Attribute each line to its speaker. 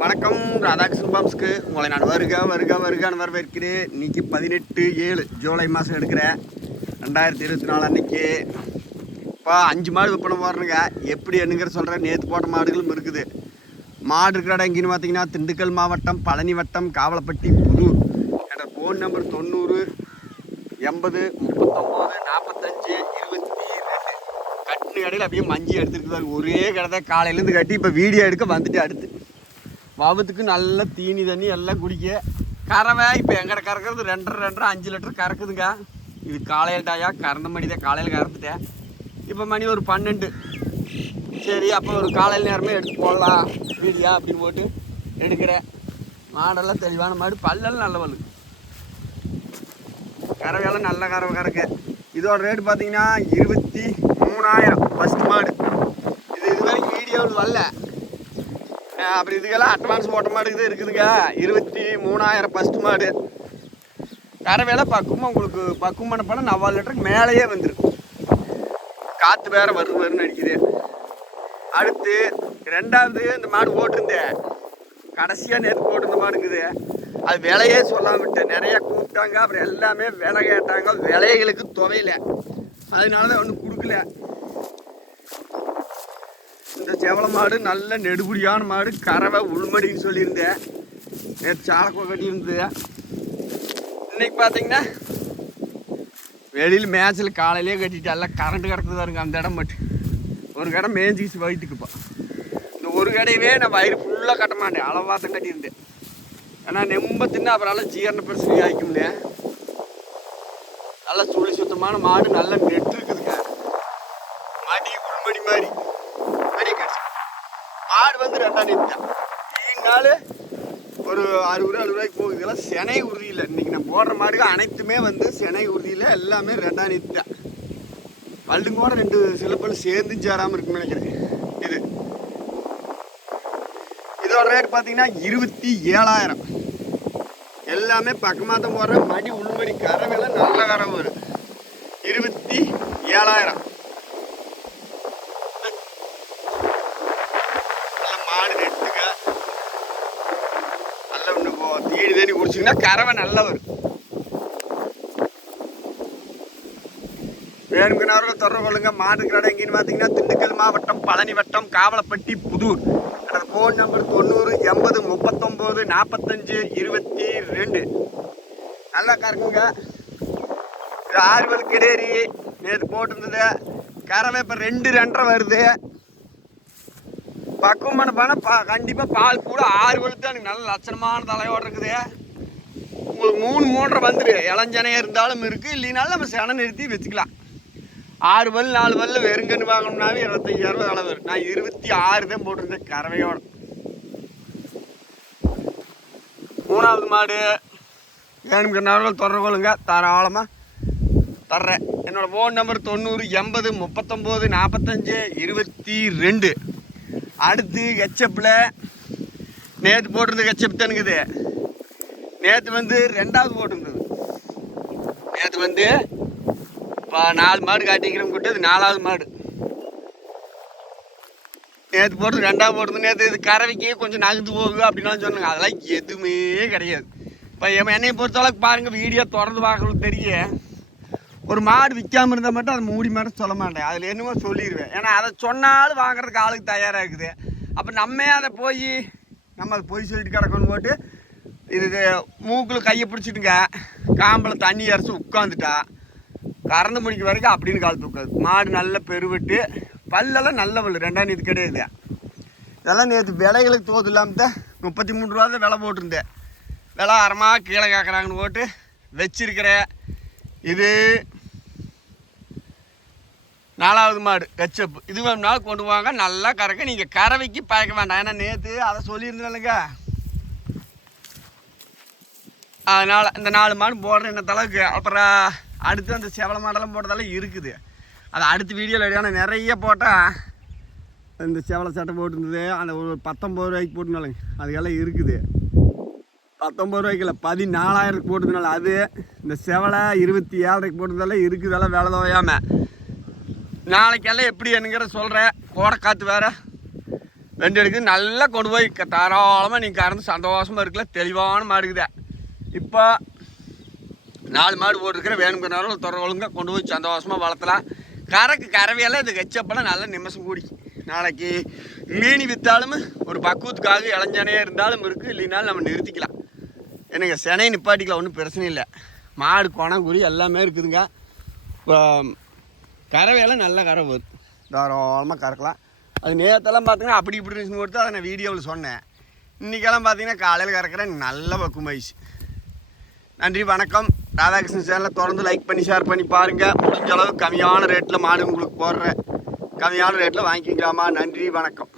Speaker 1: வணக்கம் ராதாகிருஷ்ணன் பாப்ஸ்க்கு உங்களை நான் வருக வருக வருகான்னு வரவேற்கிறேன். இன்னைக்கு பதினெட்டு ஏழு ஜூலை மாதம் எடுக்கிறேன் ரெண்டாயிரத்தி இருபத்தி நாலு அன்னைக்கு. இப்போ அஞ்சு மாடு விற்பனை போடுறேங்க எப்படி என்னங்கிற சொல்கிறேன் நேற்று போட்ட மாடுகளும் இருக்குது. மாடு இருக்கிற இடம் எங்கேன்னு பார்த்தீங்கன்னா திண்டுக்கல் மாவட்டம் பழனி வட்டம் காவலப்பட்டி புதூர். என்னோடய ஃபோன் நம்பர் தொண்ணூறு எண்பது முப்பத்தொம்போது நாற்பத்தஞ்சு இருபத்தி ரெண்டு. கட்டின கடையில் அப்படியே மஞ்சி எடுத்துருக்குது ஒரே கடை தான் காலையிலேருந்து கட்டி இப்போ வீடியோ எடுக்க வந்துட்டு அடுத்து. வவத்துக்கு நல்ல தீனி தண்ணி எல்லாம் குடிக்க. கறவை இப்போ எங்கட கறக்கிறது ரெண்டரை ரெண்டரை அஞ்சு லிட்டர் கறக்குதுங்க. இது காலையில் டாயா கறந்த மணி தான் காலையில் கறந்துட்டேன். இப்போ மணி ஒரு பன்னெண்டு. சரி அப்போ ஒரு காலையில் நேரமே எடுத்து போடலாம். வீடியா அப்படின்னு போட்டு எடுக்கிறேன். மாடெல்லாம் தெளிவான மாடு. பல்லெல்லாம் நல்ல பல்லு. கறவையெல்லாம் நல்ல கறவை கறக்க. இதோட ரேட் பார்த்தீங்கன்னா இருபத்தி மூணாயிரம். ஃபஸ்ட் மாடு. இது இது வரைக்கும் வீடியோவில் வரல. அப்புறம் இதுக்கெல்லாம் அட்வான்ஸ் போட்ட மாடு இருக்குதுங்க. இருபத்தி மூணாயிரம் ஃபஸ்ட்டு மாடு. கறவையில பக்குவமாக உங்களுக்கு பக்குவம் பண்ண பண்ண நவ்வாறு லிட்டருக்கு மேலேயே வந்துருக்கு காற்று வேற வரு வருன்னு அடிக்குது அடுத்து ரெண்டாவது இந்த மாடு போட்டிருந்தேன் கடைசியாக நேற்று போட்டிருந்த மாடுங்குது அது விலையே சொல்லாம விட்டேன் நிறைய கூப்பிட்டாங்க. அப்புறம் எல்லாமே விலை கேட்டாங்க. விலைகளுக்கு துவையில அதனால தான் ஒன்றும் கொடுக்கல. இந்த செவல மாடு நல்ல நெடுபுடியான மாடு கறவை உள்மடின்னு சொல்லியிருந்தேன். நேற்று சாலக்கோ கட்டியிருந்தது. இன்னைக்கு பார்த்தீங்கன்னா வெளியில் மேய்ச்சல் காலையிலே கட்டிட்டு எல்லாம் கரண்ட் கிடக்குது பாருங்க அந்த இடம் மட்டும். ஒரு கடை மேய்ஞ்சிக்கிச்சு வயிற்றுக்குப்பா இந்த ஒரு கடையவே நான் வயிறு ஃபுல்லாக கட்ட மாட்டேன். அளவாக தான் கட்டியிருந்தேன். ஏன்னா நெம்ப தின்னு அப்புறம் நல்லா ஜீரண பிரச்சனை ஆகிக்க நல்லா சுழி சுத்தமான மாடு நல்லா நெட்டு இருக்குதுங்க. மடி உள்மடி மாதிரி. ஆடு வந்து ரெண்டாம் நிறுத்தம் நாள் ஒரு அறுபது ரூபா அறுபது ரூபாய்க்கு போகுது. இதெல்லாம் செனை உறுதியில். இன்றைக்கி இன்னைக்கு நான் போடுற மாடுகள் அனைத்துமே வந்து செனை உறுதியில் எல்லாமே ரெண்டாம் தான் பல்லுங்க கூட ரெண்டு சிலப்பல் சேர்ந்து சேராமல் இருக்குன்னு நினைக்கிறேன். இது. இதோட ரேட் பார்த்தீங்கன்னா இருபத்தி ஏழாயிரம். எல்லாமே பக்கமாக தான் போடுற மடி உள்மடி கரவெல்லாம் நல்ல கறவை வரும் இருபத்தி ஏழாயிரம் நல்ல மாடு நெட்டுங்க நல்ல ஒன்று போ தீனி குடிச்சிங்கன்னா கறவை நல்லா வரும். வேணுங்கிறவர்கள் தொடர்பு கொள்ளுங்க. மாடு கடை எங்கேன்னு பார்த்தீங்கன்னா திண்டுக்கல் மாவட்டம் பழனி வட்டம் காவலப்பட்டி புதூர். எனது ஃபோன் நம்பர் தொண்ணூறு எண்பது முப்பத்தொம்போது நாற்பத்தஞ்சு இருபத்தி ரெண்டு. நல்லா கறக்குங்க. இது ஆறுவல் கிடேரி நேற்று போட்டிருந்தது. கறவை இப்போ ரெண்டு ரெண்டரை வருது. பக்குவம் பண்ண பண்ண பா கண்டிப்பாக பால் கூட ஆறு வலுத்து எனக்கு நல்ல லட்சணமான தலையோடு இருக்குது. உங்களுக்கு மூணு மூன்றரை வந்துரு. இளஞ்சனையாக இருந்தாலும் இருக்குது இல்லைனாலும் நம்ம செனை நிறுத்தி வச்சுக்கலாம். ஆறு பல் நாலு பல்ல வெறுங்கன்னு வாங்கணும்னாவே இருபத்தஞ்சாயிரம் ரூபா அளவு நான் இருபத்தி ஆறு தான் போட்டிருந்தேன் கறவையோட. மூணாவது மாடு. வேணுங்கிறனாலும் தொடர்பு கொள்ளுங்க தாராளமாக தர்றேன். என்னோடய ஃபோன் நம்பர் தொண்ணூறு எண்பது முப்பத்தொம்போது நாற்பத்தஞ்சு இருபத்தி ரெண்டு. அடுத்து ஹெச்எப்பில் நேற்று போட்டிருந்த ஹெச்எப் தானுங்குது நேற்று வந்து ரெண்டாவது போட்டிருந்தது நேற்று வந்து இப்போ நாலு மாடு காட்டிக்கிறோம் கூட்டது அது நாலாவது மாடு. நேற்று போட்டு ரெண்டாவது போட்டது நேற்று இது கறவைக்கு கொஞ்சம் நகர்ந்து போகுது அப்படின்லாம் சொன்னாங்க. அதெல்லாம் எதுவுமே கிடையாது. இப்போ என் என்னையை பொறுத்தளவுக்கு பாருங்கள் வீடியோ திறந்து பார்க்கறது தெரிய ஒரு மாடு விற்காமல் இருந்தால் மட்டும் அதை மூடி மட்டும் சொல்ல மாட்டேன். அதில் என்னமோ சொல்லிடுவேன் ஏன்னா அதை சொன்னாலும் வாங்குறதுக்கு ஆளுக்கு தயாராக இருக்குது. அப்போ நம்ம அதை போய் நம்ம அதை போய் சொல்லிட்டு கிடக்கணும் போட்டு இது இது மூக்கில் கையை பிடிச்சிட்டுங்க. காம்பில் தண்ணி இறச்சி உட்காந்துட்டா கறந்து முடிக்க வரைக்கும் அப்படின்னு கால் தூக்காது. மாடு நல்ல பெருவிட்டு பல்லெல்லாம் நல்ல பல் ரெண்டாம் இது கிடையாது இதெல்லாம் நேற்று விலைகளுக்கு தோது இல்லாமல் தான் முப்பத்தி மூணு ரூபா தான் விலை போட்டிருந்தேன். விலை அறமாக கீழே கேட்குறாங்கன்னு போட்டு வச்சிருக்கிறேன் இது நாலாவது மாடு கச்சப்பு. இது வேணும்னாலும் கொண்டு வாங்க நல்லா கறக்க. நீங்கள் கறவைக்கு பயக்க வேண்டாம். ஏன்னா நேற்று அதை சொல்லியிருந்தேன்லங்க. அதனால் இந்த நாலு மாடு போடுற என்ன அளவுக்கு அப்புறம் அடுத்து அந்த செவல மாடெல்லாம் போட்டதெல்லாம் இருக்குது. அது அடுத்த வீடியோவில் ஏன்னா நிறைய போட்டால் இந்த செவலை சட்டை போட்டிருந்தது. அந்த ஒரு பத்தொம்பது ரூபாய்க்கு போட்டுனாலுங்க அதுக்கெல்லாம் இருக்குது. பத்தொம்பது ரூபாய்க்கு இல்லை பதினாலாயிரத்துக்கு போட்டதுனால அது இந்த செவலை இருபத்தி ஏழரைக்கு போட்டதெல்லாம் இருக்குதெல்லாம் வேலை தோயாமல் நாளைக்கெல்லாம் எப்படி என்னங்கிற சொல்கிறேன் கோடை காற்று வேறு. வெண்டு எடுக்குது. நல்லா கொண்டு போய். தாராளமாக நீங்கள் கறந்து சந்தோஷமாக இருக்கல. தெளிவான மாடுக்குதே இப்போ நாலு மாடு போட்டிருக்கிற வேணுங்கிறனாலும் துறை ஒழுங்காக கொண்டு போய் சந்தோஷமாக வளர்த்தலாம். கறக்கு கறவையெல்லாம் இது கச்சப்பெல்லாம் நல்ல நிமிஷம் கூடி. நாளைக்கு மீன் விற்றாலும் ஒரு பக்குவத்துக்காக இளஞ்சனையாக இருந்தாலும் இருக்குது இல்லைனாலும் நம்ம நிறுத்திக்கலாம். எனக்கு செனை நிப்பாட்டிக்கலாம் ஒன்றும் பிரச்சனை இல்லை. மாடு குணம் குறி எல்லாமே இருக்குதுங்க. இப்போ கறவையெல்லாம் நல்ல கறவை வரும் தாராளமாக கறக்கலாம். அது நேரத்தெல்லாம் பார்த்தீங்கன்னா அப்படி இப்படி இருந்துச்சுன்னு கொடுத்து அதை நான் வீடியோவில் சொன்னேன். இன்றைக்கெல்லாம் பார்த்தீங்கன்னா காலையில் கறக்கிறேன் நல்ல பக்குமாயிடுச்சு நன்றி வணக்கம். ராதாகிருஷ்ணன் சேனலை தொடர்ந்து லைக் பண்ணி ஷேர் பண்ணி பாருங்கள் முடிஞ்ச அளவு கம்மியான ரேட்டில் மாடு உங்களுக்கு போடுறேன். கம்மியான ரேட்டில் வாங்கிக்கலாமா? நன்றி வணக்கம்.